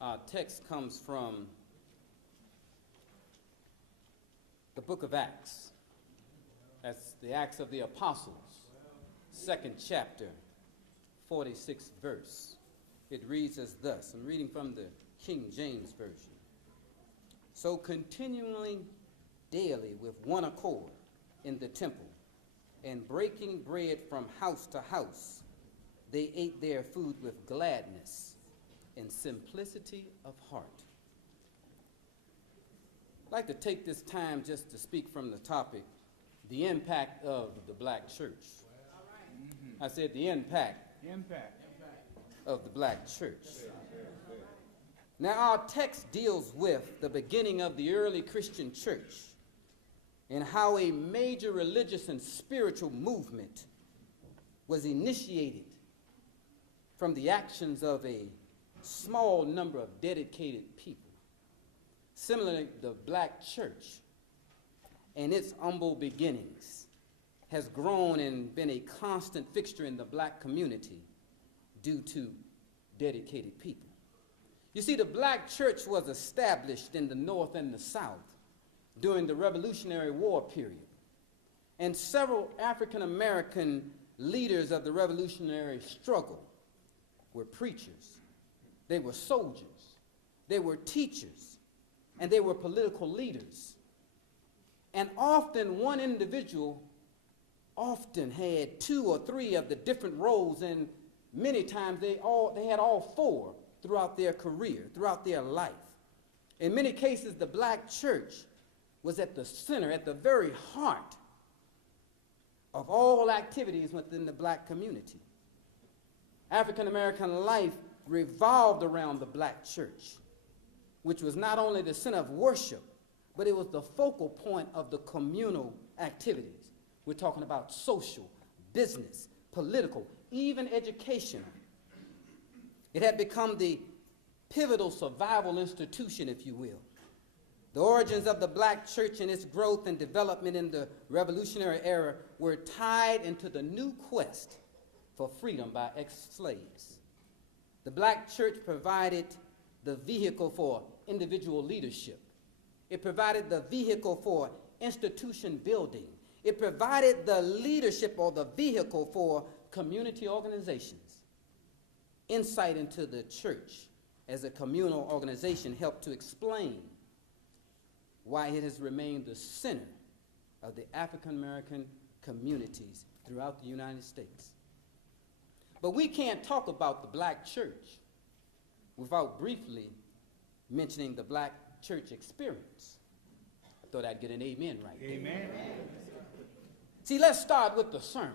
Our text comes from the book of Acts. That's the Acts of the Apostles, 2nd chapter, 46th verse. It reads as thus. I'm reading from the King James Version. So continually daily with one accord in the temple, and breaking bread from house to house, they ate their food with gladness and simplicity of heart. I'd like to take this time just to speak from the topic, the impact of the black church. I said the impact of the black church. Now our text deals with the beginning of the early Christian church and how a major religious and spiritual movement was initiated from the actions of a small number of dedicated people. Similarly, the black church and its humble beginnings has grown and been a constant fixture in the black community due to dedicated people. You see, the black church was established in the North and the South during the Revolutionary War period. And several African American leaders of the revolutionary struggle were preachers, they were soldiers, they were teachers, and they were political leaders. And often one individual had 2 or 3 of the different roles, and many times they had all 4 throughout their career, throughout their life. In many cases, the black church was at the center, at the very heart of all activities within the black community. African American life revolved around the black church, which was not only the center of worship, but it was the focal point of the communal activities. We're talking about social, business, political, even educational. It had become the pivotal survival institution, if you will. The origins of the black church and its growth and development in the Revolutionary era were tied into the new quest for freedom by ex-slaves. The black church provided the vehicle for individual leadership. It provided the vehicle for institution building. It provided the leadership or the vehicle for community organizations. Insight into the church as a communal organization helped to explain why it has remained the center of the African American communities throughout the United States. But we can't talk about the black church without briefly mentioning the black church experience. I thought I'd get an amen right there. Amen. See, let's start with the sermon,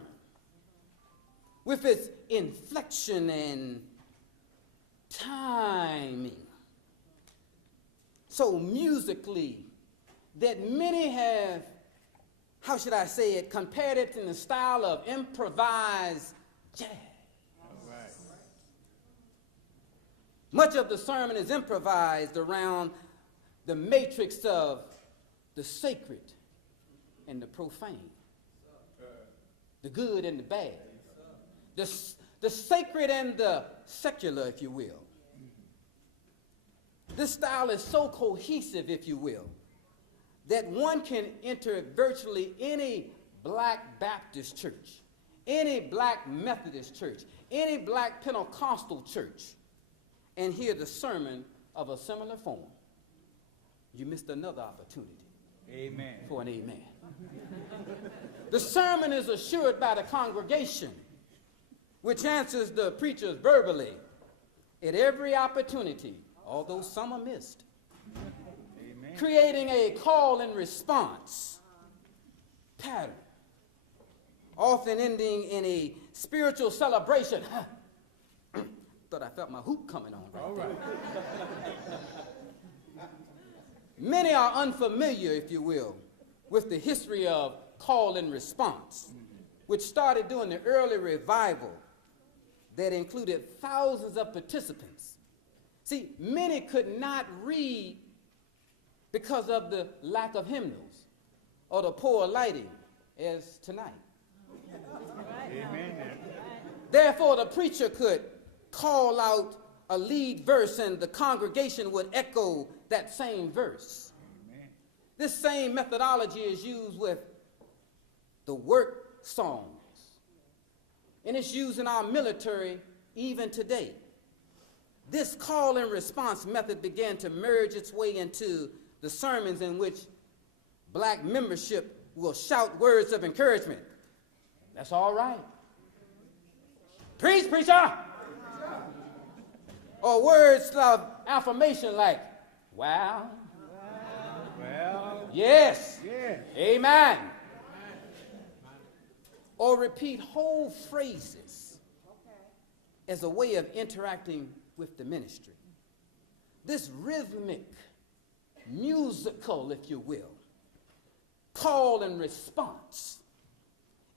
with its inflection and timing. So musically, that many have, how should I say it, compared it in the style of improvised jazz. Much of the sermon is improvised around the matrix of the sacred and the profane, the good and the bad, the sacred and the secular, if you will. This style is so cohesive, if you will, that one can enter virtually any black Baptist church, any black Methodist church, any black Pentecostal church, and hear the sermon of a similar form. You missed another opportunity. Amen. For an amen. The sermon is assured by the congregation, which answers the preachers verbally at every opportunity, although some are missed. Amen. Creating a call and response pattern, often ending in a spiritual celebration. Thought I felt my hoop coming on right All right. Many are unfamiliar, if you will, with the history of call and response, which started during the early revival that included thousands of participants. See, many could not read because of the lack of hymnals or the poor lighting as tonight. Amen. Therefore, the preacher could call out a lead verse and the congregation would echo that same verse. Amen. This same methodology is used with the work songs, and it's used in our military even today. This call and response method began to merge its way into the sermons in which black membership will shout words of encouragement. That's all right. Preach, preacher! Or words of affirmation like, wow. Well. Yes. Yeah. Amen. Or repeat whole phrases as a way of interacting with the ministry. This rhythmic, musical, if you will, call and response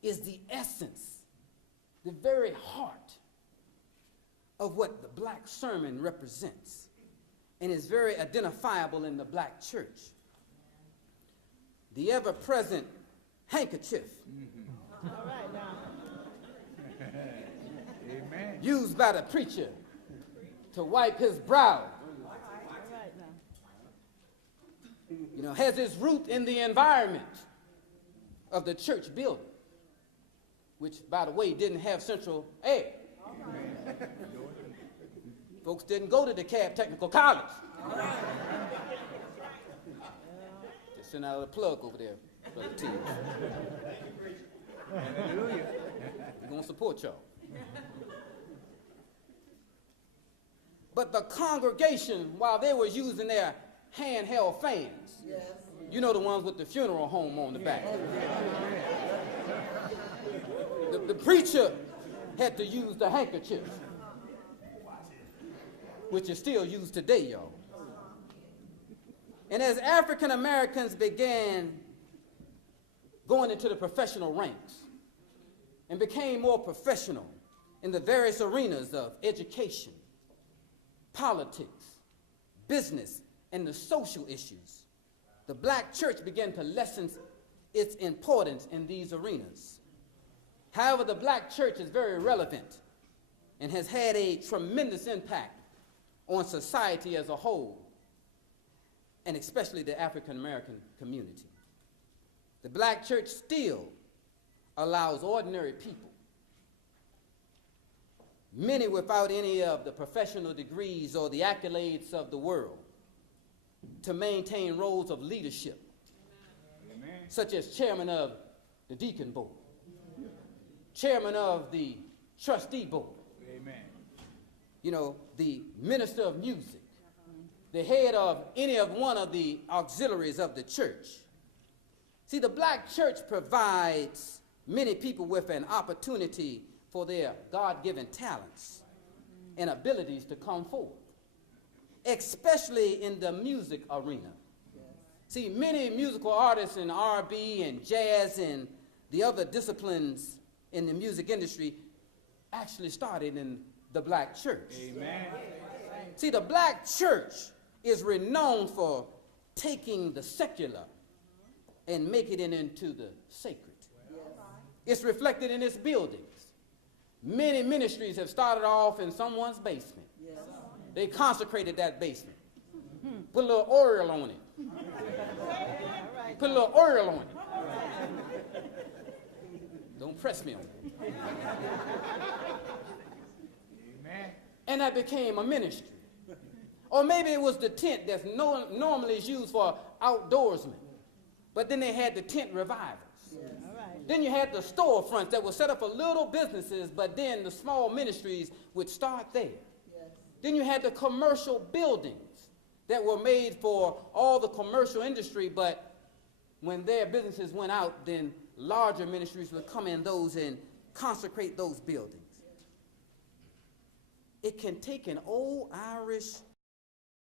is the essence, the very heart of what the black sermon represents, and is very identifiable in the black church. The ever-present handkerchief. Mm-hmm. All right, now. Amen. Used by the preacher to wipe his brow. All right, now. You know, has its root in the environment of the church building, which, by the way, didn't have central air. Folks didn't go to DeKalb Technical College. Just send out a plug over there, Brother T. Hallelujah. We're going to support y'all. But the congregation, while they were using their handheld fans, yes. You know, the ones with the funeral home on the back. The preacher had to use the handkerchief, which is still used today, y'all. And as African Americans began going into the professional ranks and became more professional in the various arenas of education, politics, business, and the social issues, the black church began to lessen its importance in these arenas. However, the black church is very relevant and has had a tremendous impact on society as a whole, and especially the African American community. The black church still allows ordinary people, many without any of the professional degrees or the accolades of the world, to maintain roles of leadership. Amen. Such as chairman of the deacon board, chairman of the trustee board, amen. You know, the minister of music, the head of any of one of the auxiliaries of the church. See, the black church provides many people with an opportunity for their God-given talents and abilities to come forward, especially in the music arena. Yes. See, many musical artists in R&B and jazz and the other disciplines in the music industry actually started in the black church. Amen. See, the black church is renowned for taking the secular and making it into the sacred. Yes. It's reflected in its buildings. Many ministries have started off in someone's basement. Yes. They consecrated that basement. Put a little oil on it. Put a little oil on it. Don't press me on it. Amen. And that became a ministry. Or maybe it was the tent that's normally is used for outdoorsmen. But then they had the tent revivals. Yes. Right. Then you had the storefronts that were set up for little businesses, but then the small ministries would start there. Yes. Then you had the commercial buildings that were made for all the commercial industry, but when their businesses went out, then larger ministries would come in those and consecrate those buildings. It can take an old Irish